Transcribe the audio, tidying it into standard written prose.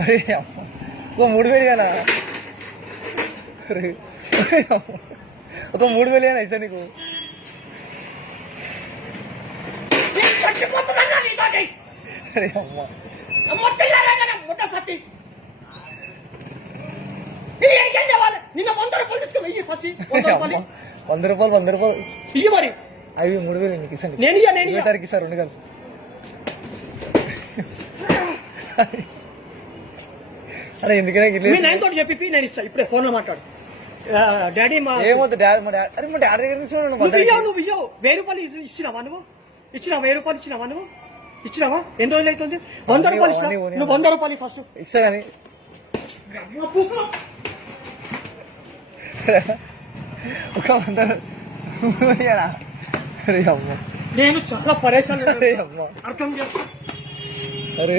అరే అమ్మ, ఒక 3000 కదా. అరే ఒక 3000 అయినా ఇస్తా నీకు. అరే అమ్మ, నిన్న 100 రూపాయలు తీసుకుని ఫస్ట్ 100 రూపాయలు ఇయ్యి మరి. అవి 3000 నీకు ఇస్తాను. నేను తారీఖు ఇస్తారు 2 గంటలు. అరే ఎందుకనే మీ నాయన తోటి చెప్పి నేను ఇస్తా. ఇప్పుడే ఫోన్ లో మాట్లాడు. డాడీ ఏమవుతుంది డాడీ, అరే మా డాడీ దగ్గర నుంచి నువ్వు ఇయ్యవు 1000 రూపాయలు ఇచ్చినావా నువ్వు? 1000 రూపాయలు ఇచ్చినావా నువ్వు? ఇచ్చినావా? ఎన్ని రోజులు అవుతుంది? 100 రూపాయలు ఇచ్చినా నువ్వు. 100 రూపాయలు ఫస్ట్ ఇస్తా కానీ ఒక 100. అరే అమ్మ, నేను చాలా పరేషాన్. అరే అమ్మ, అర్థం చేస్తా. అరే